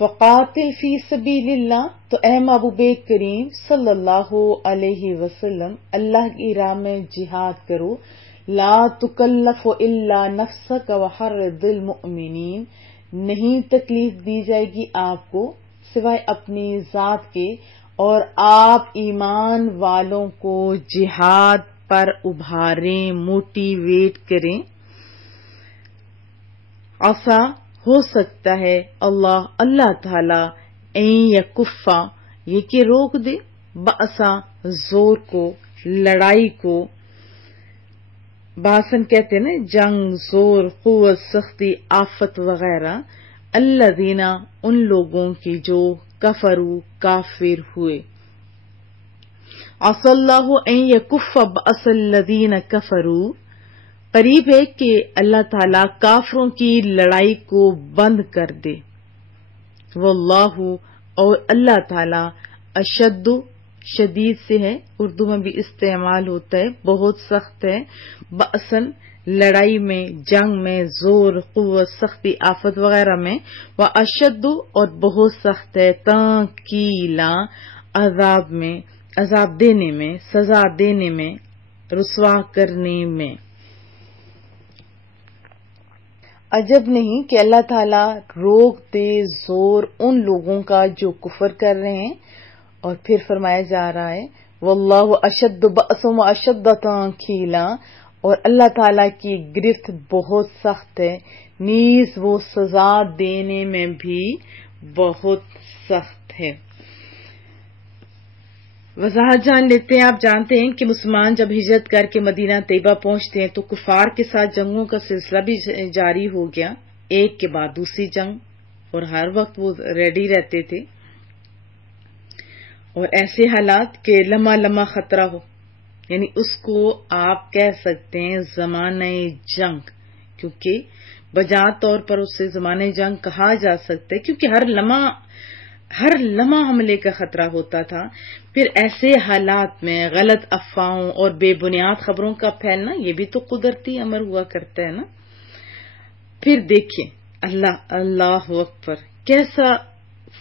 فقاتل فی سبیل اللہ، تو اے محبوب کریم صلی اللہ علیہ وسلم اللہ کی راہ میں جہاد کرو. لا تکلف الا نفسک وحرض المؤمنین، نہیں تکلیف دی جائے گی آپ کو سوائے اپنی ذات کے، اور آپ ایمان والوں کو جہاد پر ابھاریں، موٹیویٹ کریں. عسا، ہو سکتا ہے اللہ تعالی یکفا، یہ کہ روک دے، بأسا، زور کو، لڑائی کو. باسن کہتے ہیں نا جنگ، زور، قوت، سختی، آفت وغیرہ. الذین، ان لوگوں کی جو کفروا، کافر ہوئے. عسى اللہ ان یکف بأس الذین کفروا، قریب ہے کہ اللہ تعالی کافروں کی لڑائی کو بند کر دے. واللہ، اور اللہ تعالی اشد، شدید سے ہے، اردو میں بھی استعمال ہوتا ہے، بہت سخت ہے. بأسن، لڑائی میں، جنگ میں، زور، قوت، سختی، آفت وغیرہ میں. واشد، اور بہت سخت ہے. تنکیلا، عذاب میں، عذاب دینے میں، سزا دینے میں، رسوا کرنے میں. عجب نہیں کہ اللہ تعالیٰ روک دے زور ان لوگوں کا جو کفر کر رہے ہیں. اور پھر فرمایا جا رہا ہے واللہ اشد بأسا واشد تنکیلا، اور اللہ تعالیٰ کی گرفت بہت سخت ہے، نیز وہ سزا دینے میں بھی بہت سخت ہے. وضاحت جان لیتے ہیں. آپ جانتے ہیں کہ مسلمان جب ہجرت کر کے مدینہ طیبہ پہنچتے ہیں تو کفار کے ساتھ جنگوں کا سلسلہ بھی جاری ہو گیا، ایک کے بعد دوسری جنگ، اور ہر وقت وہ ریڈی رہتے تھے. اور ایسے حالات کہ لمحہ خطرہ ہو، یعنی اس کو آپ کہہ سکتے ہیں زمانہ جنگ، کیونکہ بجا طور پر اسے زمانہ جنگ کہا جا سکتا ہے، کیونکہ ہر لمحہ حملے کا خطرہ ہوتا تھا. پھر ایسے حالات میں غلط افواہوں اور بے بنیاد خبروں کا پھیلنا، یہ بھی تو قدرتی امر ہوا کرتا ہے نا. پھر دیکھیں اللہ اکبر، کیسا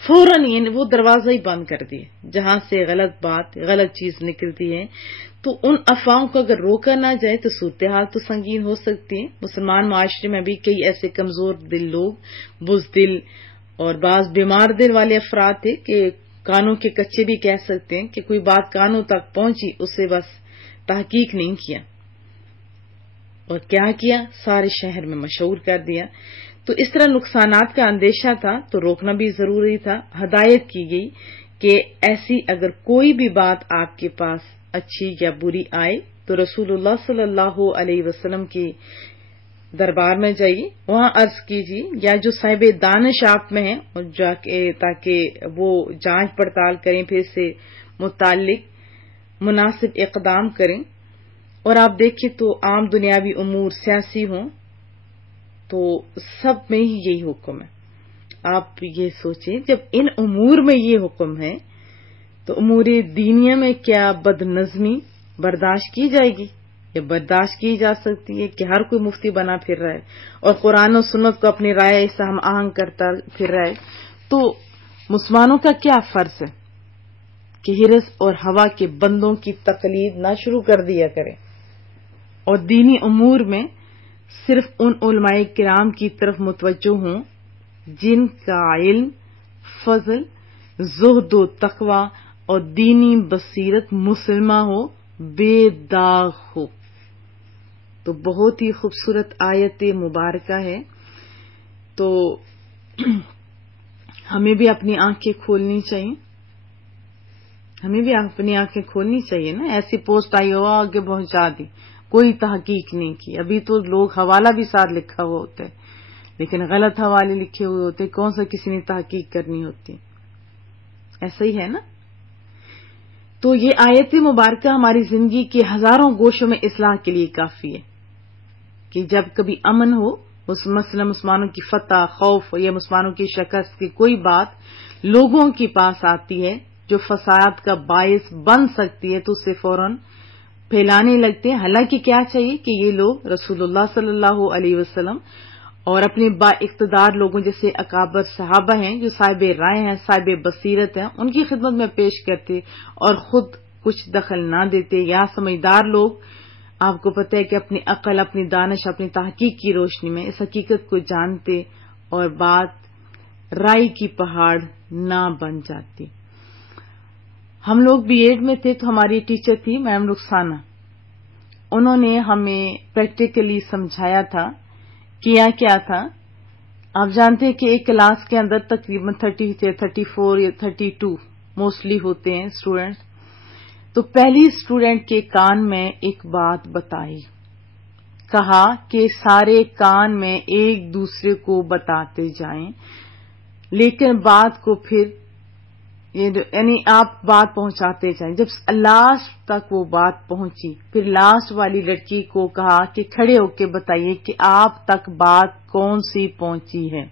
فوراً یعنی وہ دروازہ ہی بند کر دیے. جہاں سے غلط بات، غلط چیز نکلتی ہے تو ان افواہوں کو اگر روکا نہ جائے تو صورتحال تو سنگین ہو سکتی ہے. مسلمان معاشرے میں بھی کئی ایسے کمزور دل لوگ، بزدل اور بعض بیمار دل والے افراد تھے کہ کانوں کے کچے بھی کہہ سکتے ہیں کہ کوئی بات کانوں تک پہنچی، اسے بس تحقیق نہیں کیا، اور کیا کیا، سارے شہر میں مشہور کر دیا. تو اس طرح نقصانات کا اندیشہ تھا تو روکنا بھی ضروری تھا. ہدایت کی گئی کہ ایسی اگر کوئی بھی بات آپ کے پاس اچھی یا بری آئے تو رسول اللہ صلی اللہ علیہ وسلم کے دربار میں جائیے، وہاں عرض کیجیے، یا جو صاحب دانش آپ میں ہیں اور جا کے تاکہ وہ جانچ پڑتال کریں، پھر سے متعلق مناسب اقدام کریں. اور آپ دیکھیں تو عام دنیاوی امور، سیاسی ہوں، تو سب میں ہی یہی حکم ہے. آپ یہ سوچیں جب ان امور میں یہ حکم ہے تو امور دینیہ میں کیا بد نظمی برداشت کی جائے گی؟ یہ برداشت کی جا سکتی ہے کہ ہر کوئی مفتی بنا پھر رہا ہے اور قرآن و سنت کو اپنی رائے سے ہم آہنگ کرتا پھر رہا ہے. تو مسلمانوں کا کیا فرض ہے کہ ہرس اور ہوا کے بندوں کی تقلید نہ شروع کر دیا کریں، اور دینی امور میں صرف ان علماء کرام کی طرف متوجہ ہوں جن کا علم، فضل، زہد و تقوی اور دینی بصیرت مسلمہ ہو، بے داغ ہو. تو بہت ہی خوبصورت آیت مبارکہ ہے. تو ہمیں بھی اپنی آنکھیں کھولنی چاہیے، ہمیں بھی اپنی آنکھیں کھولنی چاہیے نا. ایسی پوسٹ آئی ہو آگے پہنچا دی، کوئی تحقیق نہیں کی. ابھی تو لوگ حوالہ بھی ساتھ لکھا ہوا ہوتا ہے لیکن غلط حوالے لکھے ہوئے ہوتے، کون سا کسی نے تحقیق کرنی ہوتی. ایسا ہی ہے نا. تو یہ آیت مبارکہ ہماری زندگی کے ہزاروں گوشوں میں اصلاح کے لیے کافی ہے کہ جب کبھی امن ہو، اس مثلا مسلمانوں کی فتح، خوف یا مسلمانوں کی شکست کی کوئی بات لوگوں کے پاس آتی ہے جو فساد کا باعث بن سکتی ہے تو اسے فوراً پھیلانے لگتے ہیں. حالانکہ کیا چاہیے کہ یہ لوگ رسول اللہ صلی اللہ علیہ وسلم اور اپنے با اقتدار لوگوں جیسے اکابر صحابہ ہیں جو صاحب رائے ہیں، صاحب بصیرت ہیں، ان کی خدمت میں پیش کرتے اور خود کچھ دخل نہ دیتے. یا سمجھدار لوگ آپ کو پتہ ہے کہ اپنی عقل، اپنی دانش، اپنی تحقیق کی روشنی میں اس حقیقت کو جانتے اور بات رائے کی پہاڑ نہ بن جاتی. ہم لوگ بی ایڈ میں تھے تو ہماری ٹیچر تھی میم رخسانہ. انہوں نے ہمیں پریکٹیکلی سمجھایا تھا. کیا تھا آپ جانتے ہیں کہ ایک کلاس کے اندر تقریباً 30 یا 34 یا 32 موسٹلی ہوتے ہیں اسٹوڈینٹس. تو پہلی اسٹوڈینٹ کے کان میں ایک بات بتائی، کہا کہ سارے کان میں ایک دوسرے کو بتاتے جائیں، لیکن بات کو پھر یعنی آپ بات پہنچاتے جائیں. جب لاسٹ تک وہ بات پہنچی، پھر لاسٹ والی لڑکی کو کہا کہ کھڑے ہو کے بتائیے کہ آپ تک بات کون سی پہنچی ہے.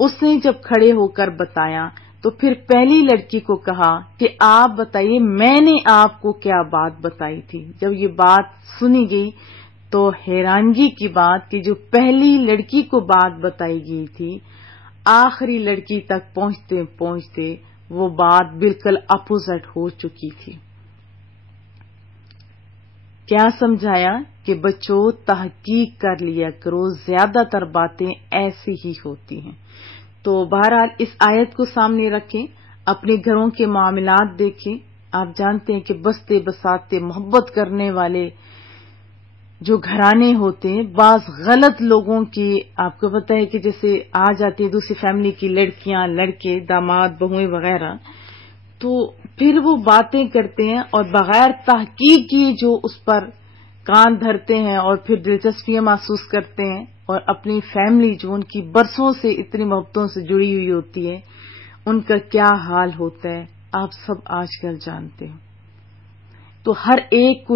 اس نے جب کھڑے ہو کر بتایا تو پھر پہلی لڑکی کو کہا کہ آپ بتائیے میں نے آپ کو کیا بات بتائی تھی. جب یہ بات سنی گئی تو حیرانگی کی بات کہ جو پہلی لڑکی کو بات بتائی گئی تھی، آخری لڑکی تک پہنچتے پہنچتے وہ بات بالکل اپوزٹ ہو چکی تھی. کیا سمجھایا کہ بچوں تحقیق کر لیا کرو، زیادہ تر باتیں ایسی ہی ہوتی ہیں. تو بہرحال اس آیت کو سامنے رکھیں، اپنے گھروں کے معاملات دیکھیں. آپ جانتے ہیں کہ بستے بساتے محبت کرنے والے جو گھرانے ہوتے ہیں، بعض غلط لوگوں کی آپ کو پتہ ہے کہ جیسے آ جاتی ہے دوسری فیملی کی لڑکیاں، لڑکے، داماد، بہویں وغیرہ، تو پھر وہ باتیں کرتے ہیں اور بغیر تحقیق کی جو اس پر کان دھرتے ہیں اور پھر دلچسپیاں محسوس کرتے ہیں، اور اپنی فیملی جو ان کی برسوں سے اتنی محبتوں سے جڑی ہوئی ہوتی ہے، ان کا کیا حال ہوتا ہے آپ سب آج کل جانتے ہیں. تو ہر ایک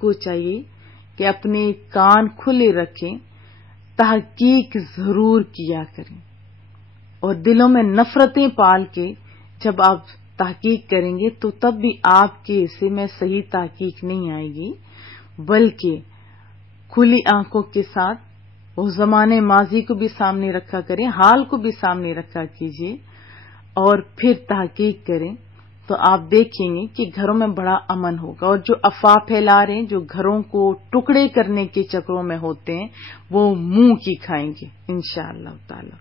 کو چاہیے کہ اپنے کان کھلے رکھیں، تحقیق ضرور کیا کریں، اور دلوں میں نفرتیں پال کے جب آپ تحقیق کریں گے تو تب بھی آپ کے حصے میں صحیح تحقیق نہیں آئے گی، بلکہ کھلی آنکھوں کے ساتھ وہ زمانے ماضی کو بھی سامنے رکھا کریں، حال کو بھی سامنے رکھا کیجیے اور پھر تحقیق کریں. تو آپ دیکھیں گے کہ گھروں میں بڑا امن ہوگا. اور جو افواہ پھیلا رہے ہیں، جو گھروں کو ٹکڑے کرنے کے چکروں میں ہوتے ہیں، وہ منہ کی کھائیں گے انشاءاللہ تعالی.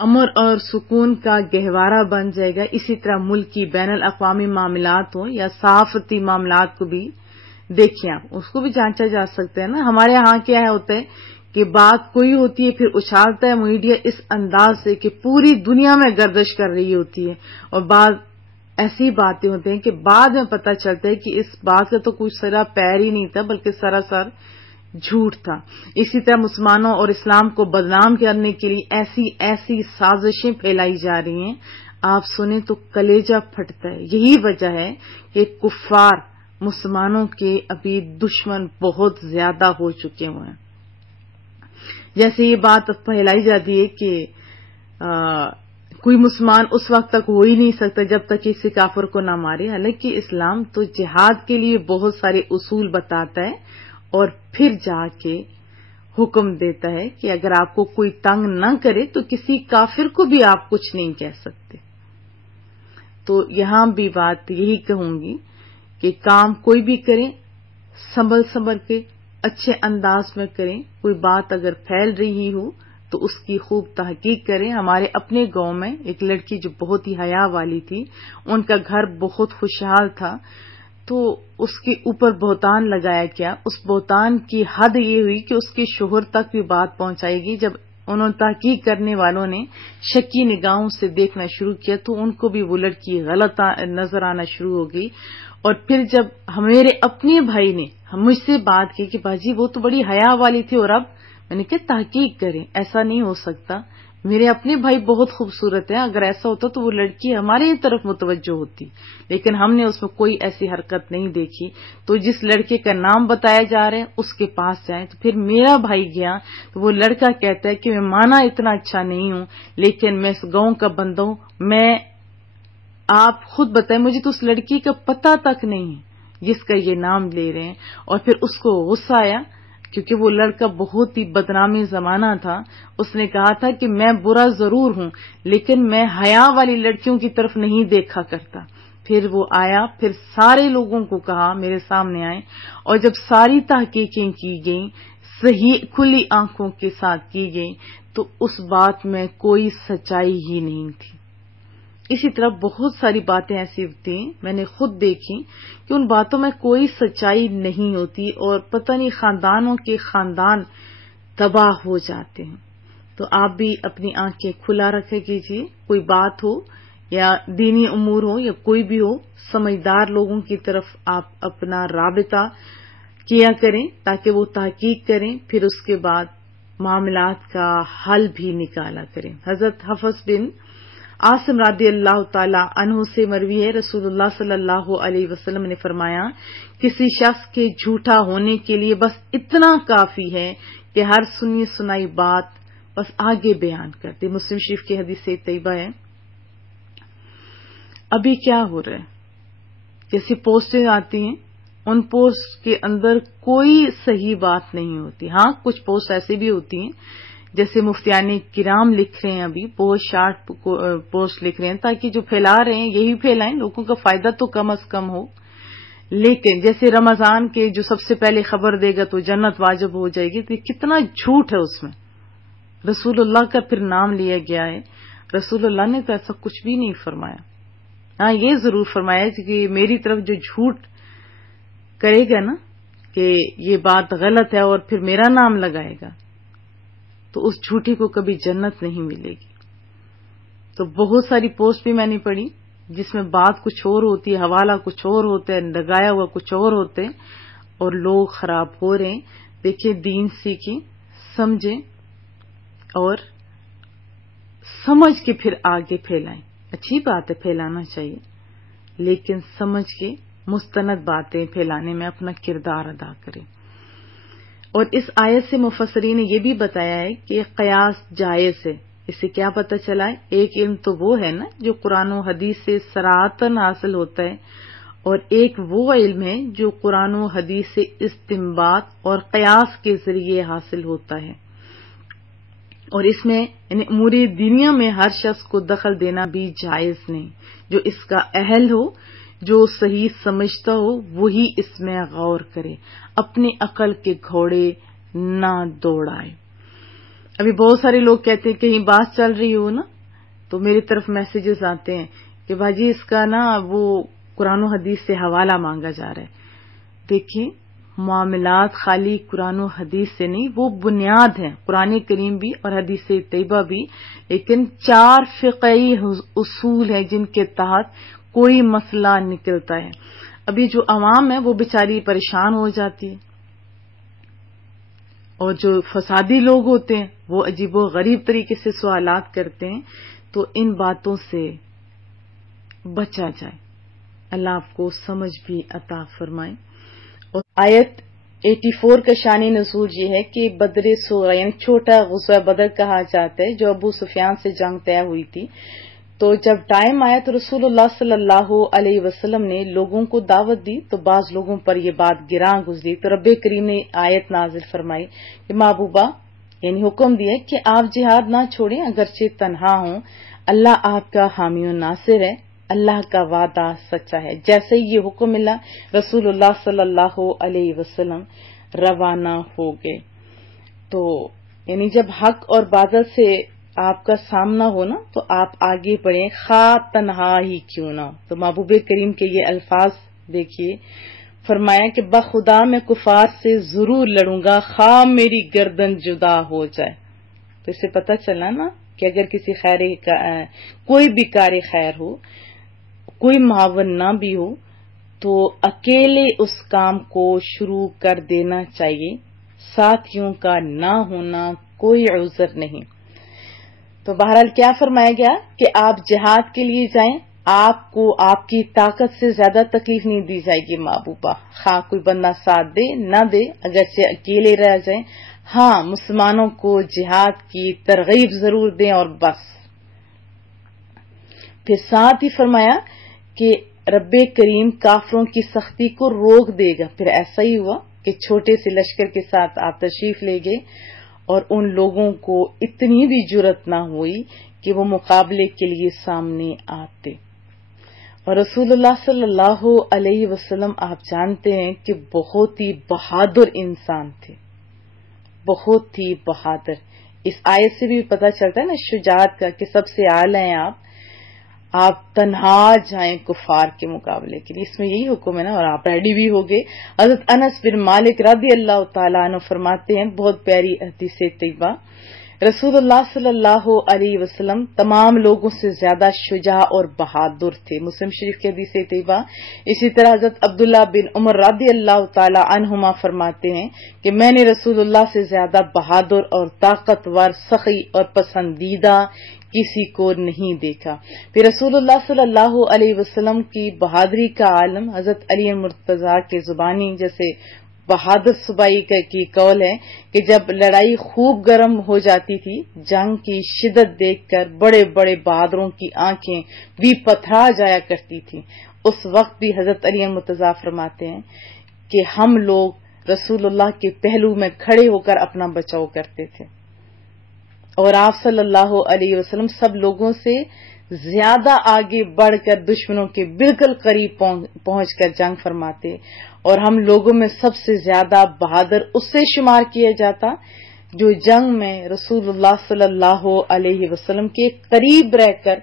امن اور سکون کا گہوارہ بن جائے گا. اسی طرح ملک کی بین الاقوامی معاملات ہوں یا صحافتی معاملات کو بھی دیکھیں، آپ اس کو بھی جانچا جا سکتا ہے نا. ہمارے ہاں کیا ہوتا ہے کہ بات کوئی ہوتی ہے، پھر اچھالتا ہے میڈیا اس انداز سے کہ پوری دنیا میں گردش کر رہی ہوتی ہے، اور بعض ایسی باتیں ہوتی ہیں کہ بعد میں پتہ چلتا ہے کہ اس بات کا تو کوئی سرا پیر ہی نہیں تھا، بلکہ سراسر جھوٹ تھا. اسی طرح مسلمانوں اور اسلام کو بدنام کرنے کے لیے ایسی سازشیں پھیلائی جا رہی ہیں، آپ سنیں تو کلیجہ پھٹتا ہے. یہی وجہ ہے کہ کفار مسلمانوں کے ابھی دشمن بہت زیادہ ہو چکے ہوئے ہیں. جیسے یہ بات پھیلائی جاتی ہے کہ کوئی مسلمان اس وقت تک ہو ہی نہیں سکتا جب تک کسی کافر کو نہ مارے. حالانکہ اسلام تو جہاد کے لیے بہت سارے اصول بتاتا ہے اور پھر جا کے حکم دیتا ہے کہ اگر آپ کو کوئی تنگ نہ کرے تو کسی کافر کو بھی آپ کچھ نہیں کہہ سکتے. تو یہاں بھی بات یہی کہوں گی کہ کام کوئی بھی کریں سنبھل کے اچھے انداز میں کریں. کوئی بات اگر پھیل رہی ہو تو اس کی خوب تحقیق کریں. ہمارے اپنے گاؤں میں ایک لڑکی جو بہت ہی حیا والی تھی، ان کا گھر بہت خوشحال تھا، تو اس کے اوپر بہتان لگایا گیا. اس بہتان کی حد یہ ہوئی کہ اس کے شوہر تک بھی بات پہنچائی گئی. جب انہوں تحقیق کرنے والوں نے شکی نگاہوں سے دیکھنا شروع کیا تو ان کو بھی وہ لڑکی غلط نظر آنا شروع ہو گئی. اور پھر جب میرے اپنے بھائی نے مجھ سے بات کی کہ باجی وہ تو بڑی حیا والی تھی، اور اب میں نے کہا تحقیق کریں، ایسا نہیں ہو سکتا. میرے اپنے بھائی بہت خوبصورت ہیں، اگر ایسا ہوتا تو وہ لڑکی ہمارے طرف متوجہ ہوتی، لیکن ہم نے اس میں کوئی ایسی حرکت نہیں دیکھی. تو جس لڑکے کا نام بتایا جا رہا ہے اس کے پاس جائیں. تو پھر میرا بھائی گیا تو وہ لڑکا کہتا ہے کہ میں مانا اتنا اچھا نہیں ہوں، لیکن میں اس گاؤں کا بندہ ہوں، میں آپ خود بتائیں مجھے تو اس لڑکی کا پتہ تک نہیں ہے جس کا یہ نام لے رہے ہیں. اور پھر اس کو غصہ آیا کیونکہ وہ لڑکا بہت ہی بدنامی زمانہ تھا. اس نے کہا تھا کہ میں برا ضرور ہوں لیکن میں حیا والی لڑکیوں کی طرف نہیں دیکھا کرتا. پھر وہ آیا، پھر سارے لوگوں کو کہا میرے سامنے آئے، اور جب ساری تحقیقیں کی گئیں، صحیح کھلی آنکھوں کے ساتھ کی گئیں، تو اس بات میں کوئی سچائی ہی نہیں تھی. اسی طرح بہت ساری باتیں ایسی ہوتی ہیں، میں نے خود دیکھی کہ ان باتوں میں کوئی سچائی نہیں ہوتی اور پتہ نہیں خاندانوں کے خاندان تباہ ہو جاتے ہیں. تو آپ بھی اپنی آنکھیں کھلا رکھے کیجیے، کوئی بات ہو یا دینی امور ہو یا کوئی بھی ہو، سمجھدار لوگوں کی طرف آپ اپنا رابطہ کیا کریں تاکہ وہ تحقیق کریں، پھر اس کے بعد معاملات کا حل بھی نکالا کریں. حضرت حفص بن عاصم رضی اللہ تعالی عنہ سے مروی ہے، رسول اللہ صلی اللہ علیہ وسلم نے فرمایا، کسی شخص کے جھوٹا ہونے کے لیے بس اتنا کافی ہے کہ ہر سنی سنائی بات بس آگے بیان کر دے. مسلم شریف کی حدیث طیبہ ہے. ابھی کیا ہو رہا ہے، جیسی پوسٹیں آتی ہیں ان پوسٹ کے اندر کوئی صحیح بات نہیں ہوتی. ہاں کچھ پوسٹ ایسی بھی ہوتی ہیں جیسے مفتیان کرام لکھ رہے ہیں، ابھی بہت شارٹ پوسٹ لکھ رہے ہیں تاکہ جو پھیلا رہے ہیں یہی پھیلائیں، لوگوں کا فائدہ تو کم از کم ہو. لیکن جیسے رمضان کے جو سب سے پہلے خبر دے گا تو جنت واجب ہو جائے گی، تو کتنا جھوٹ ہے اس میں. رسول اللہ کا پھر نام لیا گیا ہے، رسول اللہ نے تو ایسا کچھ بھی نہیں فرمایا. ہاں یہ ضرور فرمایا کہ میری طرف جو جھوٹ کرے گا نا کہ یہ بات غلط ہے اور پھر میرا نام لگائے گا تو اس جھوٹی کو کبھی جنت نہیں ملے گی. تو بہت ساری پوسٹ بھی میں نے پڑھی جس میں بات کچھ اور ہوتی ہے، حوالہ کچھ اور ہوتا ہے، لگایا ہوا کچھ اور ہوتے ہیں اور لوگ خراب ہو رہے ہیں. دیکھیں دین سیکھیں، سمجھیں اور سمجھ کے پھر آگے پھیلائیں. اچھی بات ہے پھیلانا چاہیے لیکن سمجھ کے مستند باتیں پھیلانے میں اپنا کردار ادا کریں. اور اس آیت سے مفسرین نے یہ بھی بتایا ہے کہ قیاس جائز ہے. اس سے کیا پتہ چلا ہے؟ ایک علم تو وہ ہے نا جو قرآن و حدیث سے صراحتاً حاصل ہوتا ہے، اور ایک وہ علم ہے جو قرآن و حدیث سے استنباط اور قیاس کے ذریعے حاصل ہوتا ہے. اور اس میں یعنی امور دینیا میں ہر شخص کو دخل دینا بھی جائز نہیں. جو اس کا اہل ہو، جو صحیح سمجھتا ہو، وہی اس میں غور کرے، اپنی عقل کے گھوڑے نہ دوڑائے. ابھی بہت سارے لوگ کہتے ہیں کہیں بات چل رہی ہو نا تو میری طرف میسیجز آتے ہیں کہ بھاجی اس کا نا وہ قرآن و حدیث سے حوالہ مانگا جا رہا ہے. دیکھیں معاملات خالی قرآن و حدیث سے نہیں، وہ بنیاد ہیں، قرآن کریم بھی اور حدیث طیبہ بھی، لیکن 4 فقہی اصول ہیں جن کے تحت کوئی مسئلہ نکلتا ہے. ابھی جو عوام ہے وہ بیچاری پریشان ہو جاتی ہے، اور جو فسادی لوگ ہوتے ہیں وہ عجیب و غریب طریقے سے سوالات کرتے ہیں. تو ان باتوں سے بچا جائے. اللہ آپ کو سمجھ بھی عطا فرمائے. اور آیت 84 کا شان نزول یہ ہے کہ بدر صغری یعنی چھوٹا غزوہ بدر کہا جاتا ہے جو ابو سفیان سے جنگ طے ہوئی تھی. تو جب ٹائم آیا تو رسول اللہ صلی اللہ علیہ وسلم نے لوگوں کو دعوت دی تو بعض لوگوں پر یہ بات گراں گزری. تو رب کریم نے آیت نازل فرمائی کہ محبوبہ یعنی حکم دیا کہ آپ جہاد نہ چھوڑیں اگرچہ تنہا ہوں، اللہ آپ کا حامی و ناصر ہے، اللہ کا وعدہ سچا ہے. جیسے ہی یہ حکم ملا رسول اللہ صلی اللہ علیہ وسلم روانہ ہو گئے. تو یعنی جب حق اور باطل سے آپ کا سامنا ہو نا تو آپ آگے بڑھیں، خواہ تنہا ہی کیوں نہ ہو. تو محبوب کریم کے یہ الفاظ دیکھیے، فرمایا کہ بخدا میں کفار سے ضرور لڑوں گا خواہ میری گردن جدا ہو جائے. تو اس سے پتہ چلا نا کہ اگر کسی کوئی بھی کار خیر ہو، کوئی معاون نہ بھی ہو تو اکیلے اس کام کو شروع کر دینا چاہیے. ساتھیوں کا نہ ہونا کوئی عذر نہیں. تو بہرحال کیا فرمایا گیا کہ آپ جہاد کے لیے جائیں، آپ کو آپ کی طاقت سے زیادہ تکلیف نہیں دی جائے گی محبوبہ، خواہ کوئی بندہ ساتھ دے نہ دے، اگرچہ اکیلے رہ جائیں. ہاں مسلمانوں کو جہاد کی ترغیب ضرور دیں اور بس. پھر ساتھ ہی فرمایا کہ رب کریم کافروں کی سختی کو روک دے گا. پھر ایسا ہی ہوا کہ چھوٹے سے لشکر کے ساتھ آپ تشریف لے گئے اور ان لوگوں کو اتنی بھی جرأت نہ ہوئی کہ وہ مقابلے کے لیے سامنے آتے. اور رسول اللہ صلی اللہ علیہ وسلم آپ جانتے ہیں کہ بہت ہی بہادر انسان تھے، بہت ہی بہادر. اس آیت سے بھی پتہ چلتا ہے نا شجاعت کا کہ سب سے اعلیٰ ہیں آپ تنہا جائیں کفار کے مقابلے کے لیے. اس میں یہی حکم ہے نا، اور آپ ریڈی بھی ہو گئے. حضرت انس بن مالک رضی اللہ تعالیٰ عنہ فرماتے ہیں، بہت پیاری حدیث طیبہ، رسول اللہ صلی اللہ علیہ وسلم تمام لوگوں سے زیادہ شجاع اور بہادر تھے. مسلم شریف کی حدیث طیبہ. اسی طرح حضرت عبداللہ بن عمر رضی اللہ تعالی عنہما فرماتے ہیں کہ میں نے رسول اللہ سے زیادہ بہادر اور طاقتور، سخی اور پسندیدہ کسی کو نہیں دیکھا. پھر رسول اللہ صلی اللہ علیہ وسلم کی بہادری کا عالم حضرت علی مرتضیٰ کے زبانی جیسے بہادر صوبائی کی قول ہے کہ جب لڑائی خوب گرم ہو جاتی تھی، جنگ کی شدت دیکھ کر بڑے بڑے بہادروں کی آنکھیں بھی پتھرا جایا کرتی تھی. اس وقت بھی حضرت علی مرتضیٰ فرماتے ہیں کہ ہم لوگ رسول اللہ کے پہلو میں کھڑے ہو کر اپنا بچاؤ کرتے تھے، اور آپ صلی اللہ علیہ وسلم سب لوگوں سے زیادہ آگے بڑھ کر دشمنوں کے بالکل قریب پہنچ کر جنگ فرماتے، اور ہم لوگوں میں سب سے زیادہ بہادر اس سے شمار کیا جاتا جو جنگ میں رسول اللہ صلی اللہ علیہ وسلم کے قریب رہ کر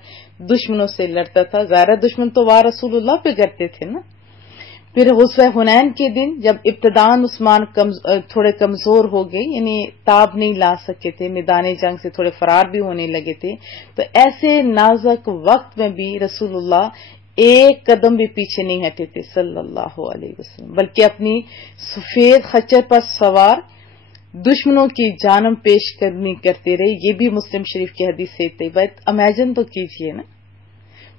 دشمنوں سے لڑتا تھا. ظاہر دشمن تو وار رسول اللہ پہ کرتے تھے نا. پھر غزوہ حنین کے دن جب ابتداً عثمان تھوڑے کمزور ہو گئے، یعنی تاب نہیں لا سکے تھے، میدان جنگ سے تھوڑے فرار بھی ہونے لگے تھے، تو ایسے نازک وقت میں بھی رسول اللہ ایک قدم بھی پیچھے نہیں ہٹے تھے صلی اللہ علیہ وسلم، بلکہ اپنی سفید خچر پر سوار دشمنوں کی جانب پیش قدمی کرتے رہے. یہ بھی مسلم شریف کی حدیث سے طیبہ. امیجن تو کیجئے نا.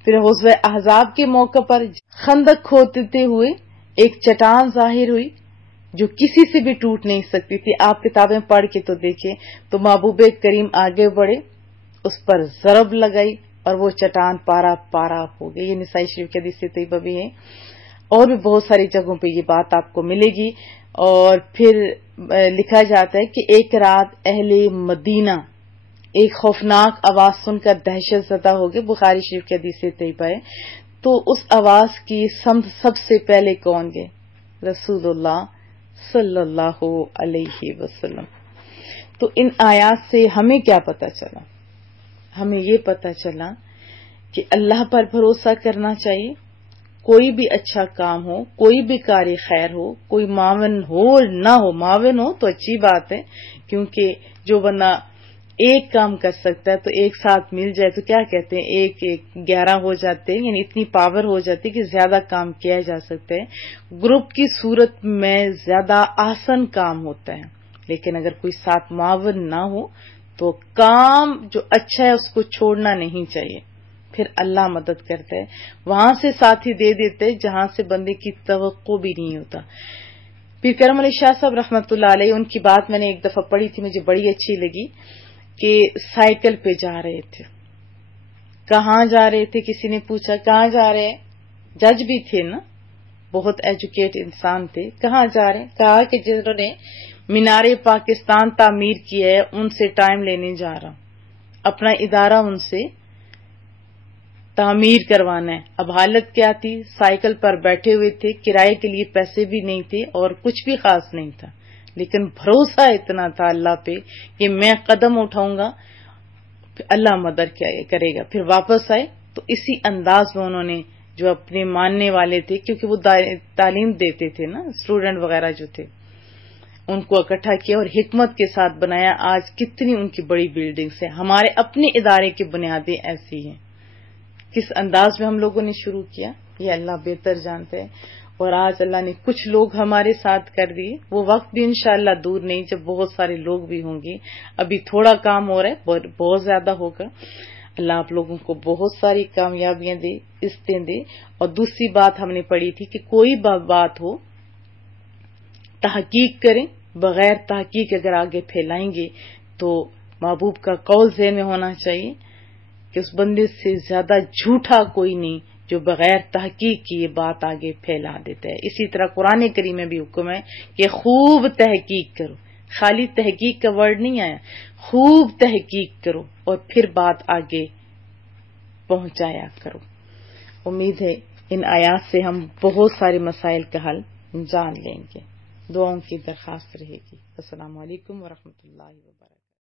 پھر غزوہ احزاب کے موقع پر خندق کھودتے ہوئے ایک چٹان ظاہر ہوئی جو کسی سے بھی ٹوٹ نہیں سکتی تھی. آپ کتابیں پڑھ کے تو دیکھیں تو محبوب کریم آگے بڑھے، اس پر ضرب لگائی اور وہ چٹان پارا پارا ہو گئی. یہ نسائی شریف کی حدیث طیبہ بھی ہے، اور بھی بہت ساری جگہوں پہ یہ بات آپ کو ملے گی. اور پھر لکھا جاتا ہے کہ ایک رات اہل مدینہ ایک خوفناک آواز سن کر دہشت زدہ ہو گئے. بخاری شریف کی حدیث طیبہ ہے. تو اس آواز کی سمت سب سے پہلے کون گئے؟ رسول اللہ صلی اللہ علیہ وسلم. تو ان آیات سے ہمیں کیا پتہ چلا؟ ہمیں یہ پتہ چلا کہ اللہ پر بھروسہ کرنا چاہیے. کوئی بھی اچھا کام ہو، کوئی بھی کار خیر ہو، کوئی معاون ہو نہ ہو، معاون ہو تو اچھی بات ہے، کیونکہ جو بندہ ایک کام کر سکتا ہے تو ایک ساتھ مل جائے تو کیا کہتے ہیں، ایک 11 ہو جاتے ہیں، یعنی اتنی پاور ہو جاتی ہے کہ زیادہ کام کیا جا سکتا ہے. گروپ کی صورت میں زیادہ آسان کام ہوتا ہے، لیکن اگر کوئی ساتھ معاون نہ ہو تو کام جو اچھا ہے اس کو چھوڑنا نہیں چاہیے. پھر اللہ مدد کرتا ہے، وہاں سے ساتھی دے دیتے جہاں سے بندے کی توقع بھی نہیں ہوتا. پھر کرم علی شاہ صاحب رحمۃ اللہ علیہ، ان کی بات میں نے ایک دفعہ پڑھی تھی، مجھے بڑی اچھی لگی کہ سائیکل پہ جا رہے تھے. کہاں جا رہے تھے؟ کسی نے پوچھا کہاں جا رہے ہیں؟ جج بھی تھے نا، بہت ایجوکیٹ انسان تھے. کہاں جا رہے ہیں؟ کہا کہ جنہوں نے مینار پاکستان تعمیر کیا ہے ان سے ٹائم لینے جا رہا ہوں، اپنا ادارہ ان سے تعمیر کروانا ہے. اب حالت کیا تھی؟ سائیکل پر بیٹھے ہوئے تھے، کرائے کے لیے پیسے بھی نہیں تھے اور کچھ بھی خاص نہیں تھا، لیکن بھروسہ اتنا تھا اللہ پہ کہ میں قدم اٹھاؤں گا اللہ مدد کرے گا. پھر واپس آئے تو اسی انداز میں انہوں نے جو اپنے ماننے والے تھے، کیونکہ وہ تعلیم دیتے تھے نا، اسٹوڈنٹ وغیرہ جو تھے، ان کو اکٹھا کیا اور حکمت کے ساتھ بنایا. آج کتنی ان کی بڑی بلڈنگز ہیں. ہمارے اپنے ادارے کی بنیادیں ایسی ہیں. کس انداز میں ہم لوگوں نے شروع کیا یہ اللہ بہتر جانتے ہیں، اور آج اللہ نے کچھ لوگ ہمارے ساتھ کر دیے. وہ وقت بھی انشاءاللہ دور نہیں جب بہت سارے لوگ بھی ہوں گے. ابھی تھوڑا کام ہو رہا ہے، بہت زیادہ ہوگا. اللہ آپ لوگوں کو بہت ساری کامیابیاں دے، عزتیں دے. اور دوسری بات ہم نے پڑھی تھی کہ کوئی بات ہو تحقیق کریں، بغیر تحقیق اگر آگے پھیلائیں گے تو محبوب کا قول ذہن میں ہونا چاہیے کہ اس بندے سے زیادہ جھوٹا کوئی نہیں جو بغیر تحقیق کی یہ بات آگے پھیلا دیتا ہے. اسی طرح قرآن کریم میں بھی حکم ہے کہ خوب تحقیق کرو. خالی تحقیق کا ورڈ نہیں آیا، خوب تحقیق کرو اور پھر بات آگے پہنچایا کرو. امید ہے ان آیات سے ہم بہت سارے مسائل کا حل جان لیں گے. دعاؤں کی درخواست رہے گی. السلام علیکم ورحمۃ اللہ وبرکاتہ.